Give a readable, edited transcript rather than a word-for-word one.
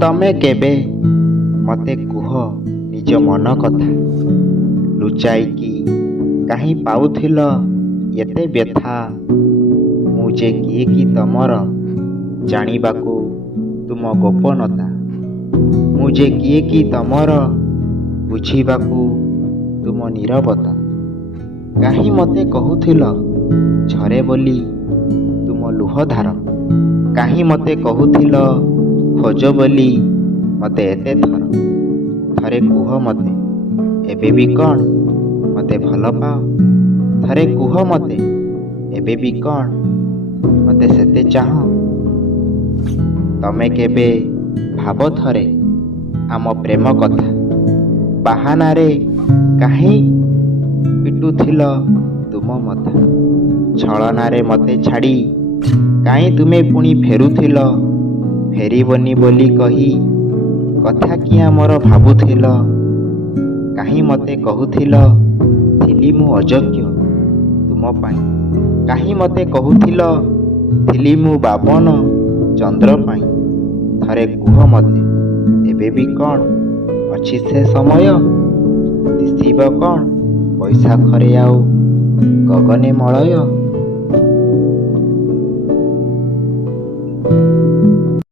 ତମେ କେବେ ମୋତେ କୁହ ନିଜ ମନ କଥା, ଲୁଚାଇକି କାହିଁ ପାଉଥିଲ ଏତେ ବ୍ୟଥା। ମୁଁ ଯେ କିଏ କି ତମର ଜାଣିବାକୁ ତୁମ ଗୋପନତା, ମୁଁ ଯେ କିଏ କି ତମର ବୁଝିବାକୁ ତୁମ ନୀରବତା। କାହିଁ ମୋତେ କହୁଥିଲ ଝରେ ବୋଲି ତୁମ ଲୁହଧାର, କାହିଁ ମୋତେ କହୁଥିଲ ଖୋଜ ବୋଲି ମୋତେ ଏତେ ଥର। ଥରେ କୁହ ମୋତେ ଏବେ ବି କ'ଣ ମୋତେ ଭଲ ପାଅ, ଥରେ କୁହ ମୋତେ ଏବେ ବି କ'ଣ ମୋତେ ସେତେ ଚାହଁ। ତମେ କେବେ ଭାବ ଥରେ ଆମ ପ୍ରେମ କଥା, ବାହାନାରେ କାହିଁ ପିଟୁଥିଲ ତୁମ ମଥା। ଛଳନାରେ ମୋତେ ଛାଡ଼ି କାହିଁ ତୁମେ ପୁଣି ଫେରୁଥିଲ, ଫେରିବନି ବୋଲି କହି କଥା କି ଆମର ଭାବୁଥିଲ। କାହିଁ ମୋତେ କହୁଥିଲ ଥିଲି ମୁଁ ଅଯୋଗ୍ୟ ତୁମ ପାଇଁ, କାହିଁ ମୋତେ କହୁଥିଲ ଥିଲି ମୁଁ ବାବନ ଚନ୍ଦ୍ର ପାଇଁ। ଥରେ କୁହ ମୋତେ ଏବେ ବି କ'ଣ ଅଛି ସେ ସମୟ, ଦିଶିବ କ'ଣ ବୈଶାଖରେ ଆଉ ଗଗନେ ମଳୟ।